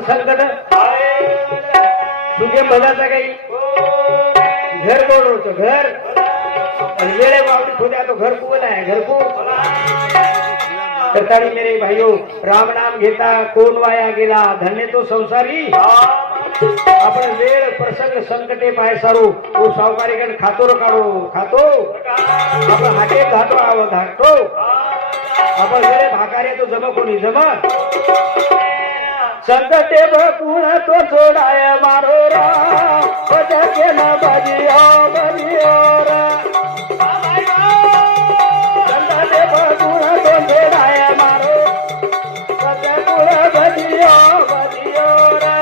संकट तुझे मनाचा काही घर कोण होतं घर आणि वेळे वावडी खोद्या तो घर कोण आहे घर कोण करतानी मेरे भाइयों राम नाम घेता कोण वाया गेला धन्य तो संसारी आपण वेळ प्रसंग संकटे पाय सारू तो सावकारीकडे खातो रो काढो खातो आपण हाके घातो आव घातो आपण वेळे भाकारे तो जमा कोणी जमा संकटे भकुण तो जोडाय मारो रा पदके न बजियो बजियो रा संकटे भकुण तो जोडाय मारो पदके बजियो बजियो रा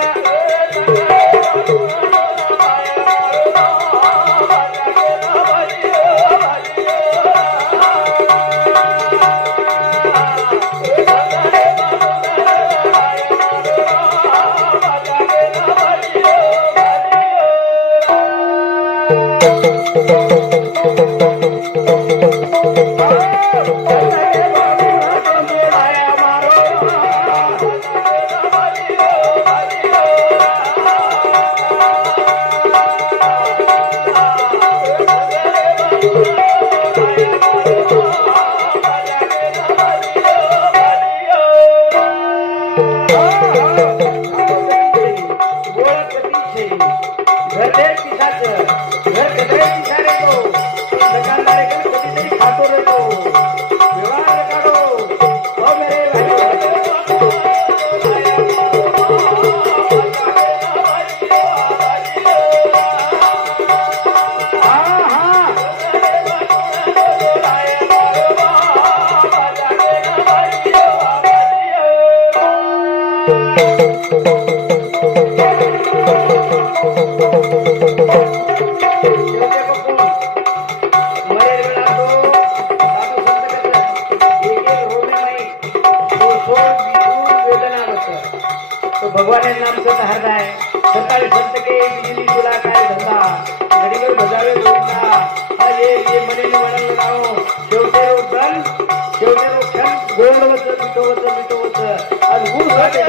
भगवान नाम से हरदा है सरकारी संत के बिजली तुला काय धंदा गडीवर बजावे गोविंदा ये मने वळण लावो शेवटे क्षण गोंडवत बिटवत आणि गुण घाटे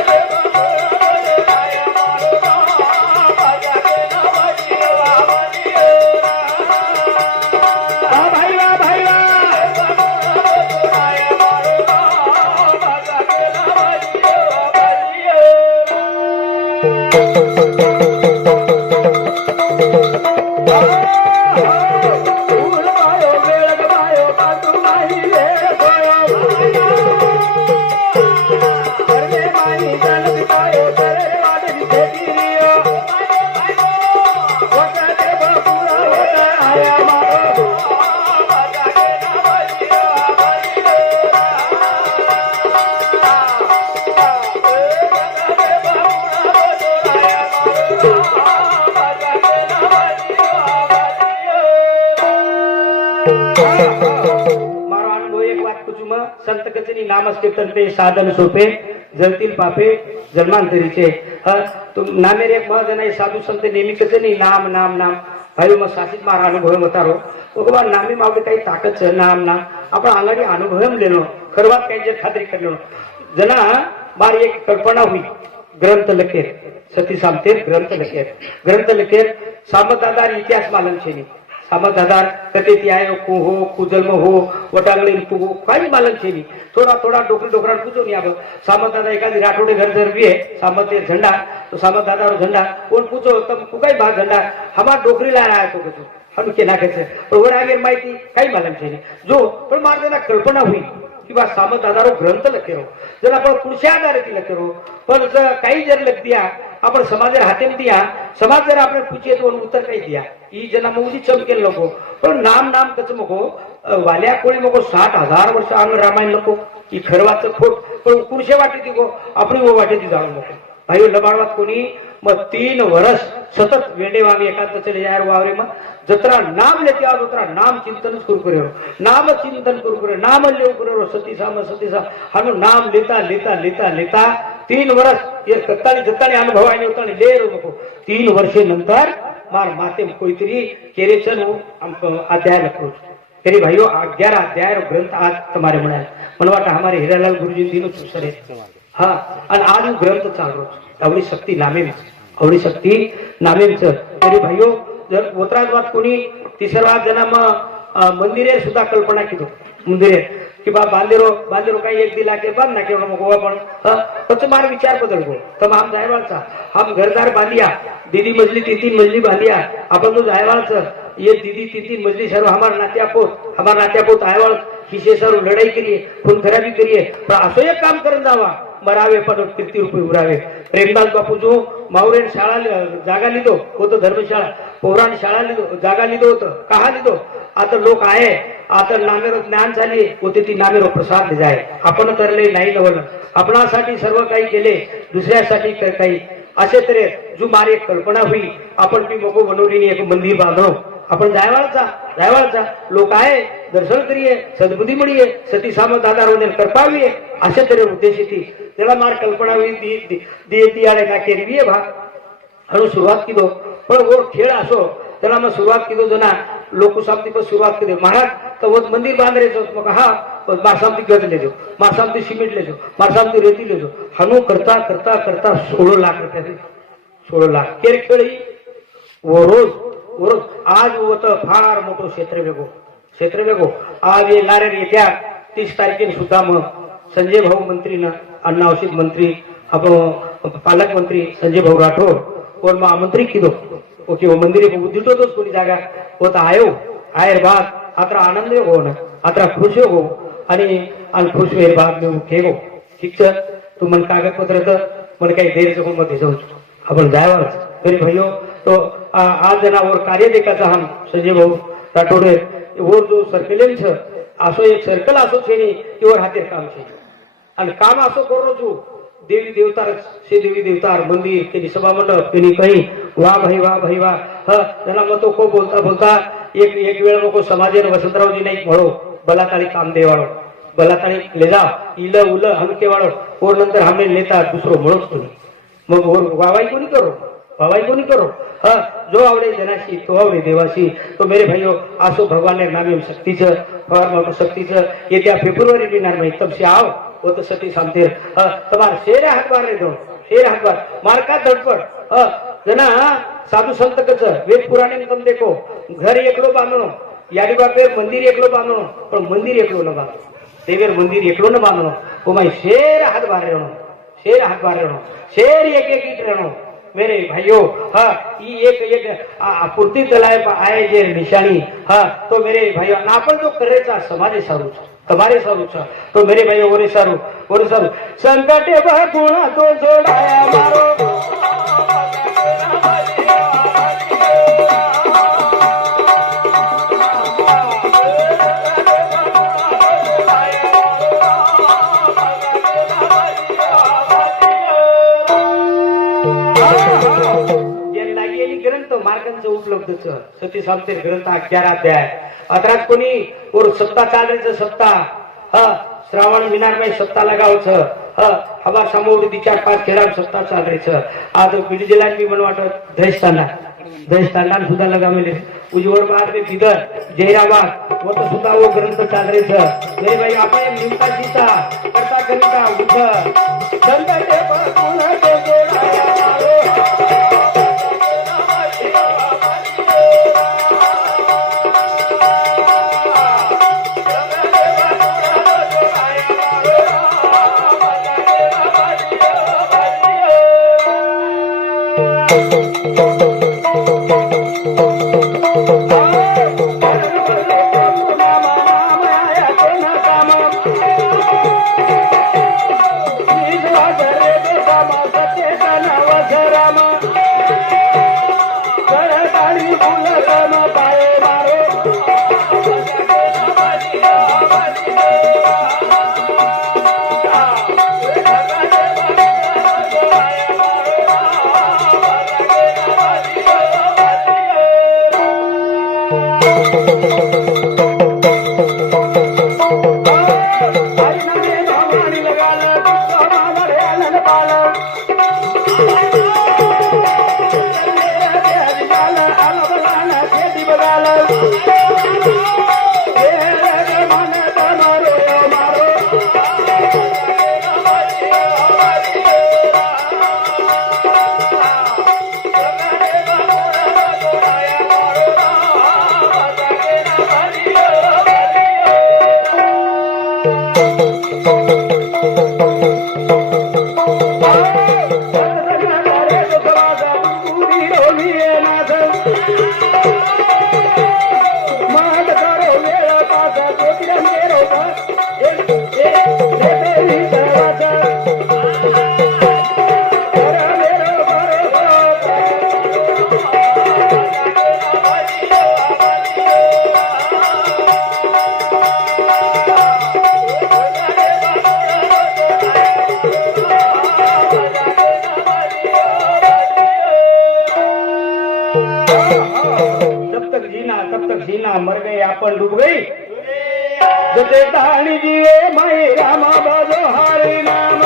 संत कचनी नामस्कीर्तन पे साधन सोपे जलतील पापे जन्मांतरीचे नामे रे महजन आहे साधू संत नेहमी कचनी नाम नाम नाम भाई मग सासित मारा अनुभव मतारो भगवान नामे मावडे काही ताकद છે नाम नाम आपण आंगडी अनुभव लेनो खरवात काही जे खात्री करलो जना बार एक कल्पना हुई ग्रंथ लखेर सती सामतेर ग्रंथ लखेर सामतादार इतिहास मालूम છે ની सामतादार कते ती आयो को हो कुजल्म हो वटांगले को काही मालूम છે ની थोड़ा डोकरा पूछो नहीं आगो सामतादा एखादी राठोडे घर जर भी है सामतेर झंडा तो सामतादा रो झंडा कोण पूछो तब कुकाई बा झंडा हमार डोकरी ला आया तो कछु हम के नाखे છે पण वर आगे माहिती काही मालूम છે नहीं जो पण मार देना कल्पना हुई कि बा सामतादारो ग्रंथ लखेरो जर आपण पुढच्या आधारे लखेरो पण काही जर लख दिया आपण समाज हाते में दिया समाज जर आपने पूछे तो उत्तर काही दिया ई जना मौजी चमकेल लोको पण नाम नाम कच मको वाल्या कोळी मको 60,000 वर्ष आंग रामायण लोको ई खरवाच खोट पण कुरशे वाटे दिगो आपणी वो वाटे दी जाऊ नको भाई लबाडवात कोणी मग 3 वर्ष सतत वेडे वागे एकांत चले यार वावरे मग जत्रा नाम लेते आज उतरा नाम चिंतन करू करे नाम चिंतन करू करे नाम लेव करे सती साम हनु नाम लेता लेता लेता लेता 3 वर्ष ये जत्तानी अनुभव आहे उतानी लेरो नको 3 वर्षे नंतर मार माते कोईतरी केरेचन अध्याय लखो तेरी भाइयों 11 अध्याय ग्रंथ आज तुम्हारे मनाए मनवाटा हमारे हीरालाल गुरुजी तीनों सुसरे हा आणि आज ग्रंथ चालू आवडी शक्ती नामेच तरी भाइयो जर उतराजवाद कोणी तिसरा जना मग मंदिरे सुद्धा कल्पना केली मंदिरे कि बा बांदेरो काही एक दिला के बंद ना के गोवा पण तो मार विचार बदल गो तब हम जायवालचा हम घरदार बांधिया दीदी मजली 3 मजली बांधिया अपन तो जायवालच ये दीदी 3 मजली सर्व हमारा नात्यापोत आयवाल खिसे सर्व लढाई करिए खून खराबी करिए पण असं एक काम करत जावा मरावे पण किती रुपये उरावे प्रेमदास बापू जो मावरेन शाळा जागा लिदो होतो धर्मशाळा पौराण शाळा लिदो जागा लिदो होतं कहा लिदो आता लोक आहे आता नामेरो ज्ञान झाली होते ती नामेरो प्रसाद जाय आपण तरले नाही नवल आपणासाठी सर्व काही केले दुसऱ्यासाठी काही असे तरी जो मारी एक कल्पना हुई आपण ती मोको बनवली एक मंदिर बांधव आपण जायवाळचा लोक आहे दर्शन करिये सद्बुद्धी मिळीये सती सामत दादा रोजन करपावीये अशा तरी उद्देश ती त्याला मार कल्पना हुई दी आले ना केरवी भा हळू सुरुवात केलो पण वो खेळ असो त्याला मग सुरुवात केलो जना लोकशाब्दी पर सुरुवात केली महाराज तर वो मंदिर बांध रहे मग हा मारसामती गज ले जाओ मारसामती सिमेंट ले जाओ मारसामती रेती ले जाओ हनु करता 16 लाख रुपये 16 लाख केर खेळी वो रोज आज वो तर फार मोठं क्षेत्र वेगो आज येणारे येत्या 30 तारखेला सुद्धा मग संजय भाऊ मंत्री ना अन्न औषध मंत्री आपण पालक मंत्री संजय भाऊ राठोड कोण मग आमंत्रित किदो ओके वो मंदिर को उद्दिष्टोच कोणी जागा होता आयर बाग आता आनंद हो ना आता खुश हो आणि खुश वेर बाग में खेगो ठीक है तू मन कागदपत्र तर मन काही देर जगून मध्ये जाऊ आपण जायवर तरी भाइयों तो आज जना और कार्य देखाचा हम संजय भाऊ राठोडे और जो सर्कलेंस असो एक सर्कल असो छेनी तीवर हातेर काम छे आणि काम असो करो जो देवी देवतार मंदिर के सभा मंडप के कहीं वाह भाई वाह जना मतो को बोलता एक वेळ मको समाजे वसंतराव जी नहीं म्हणो बलाताळी काम देवाळो बलाताळी ले जा इल उल हमके वाळो और नंतर हमने नेता दुसरो म्हणोच कोणी मग वावाई कोणी करो जो आवडे जनाशी तो आवडे देवाशी तो मेरे भाइयों आसो भगवान ने नाम शक्ति येत्या फेब्रुवारी दिनार में तब से आओ वो तो सती शांतिर तुम्हारे शेर हाथ बार मारका धडपड जना साधु संत कच वेद पुराणे में तुम देखो घर एकलो बांधणो याडी बापे मंदिर एकलो बांधणो पण मंदिर एकलो न बांधणो देवेर मंदिर एकलो न बांधणो ओ माय शेर हाथ बार रहणो शेर एक ईट रहणो मेरे भाइयों एक पूर्ति तलाय आए जे निशानी तो मेरे भाइयों आपण जो करेचा समाजे सारू तुम्हारे सारू तो मेरे भाइयों ओरे सारू संकटे गुणा तो जोड़ाया मारो मार्गांचं उपलब्ध सती सामते ग्रंथ 11 अध्याय अत्राच कोणी और सत्ता चालायचं सत्ता श्रावण मिनार में सत्ता लगावच हवा समोर 4-5 खेळा सत्ता चालायचं आज बीड जिल्ह्यात मी म्हणून वाटत दहिस्तांना सुद्धा लगावले उज्वल बाद में बिदर जयराबाद वो तो सुद्धा वो ग्रंथ चालायचं मेरे भाई आपण निमता जीता करता करिता उठ संकटे पुन्हा तो जोडाया तब तक जीना मर गए अपन डूब गई जते कहानी जीवे माई रामा बाजो हरि नाम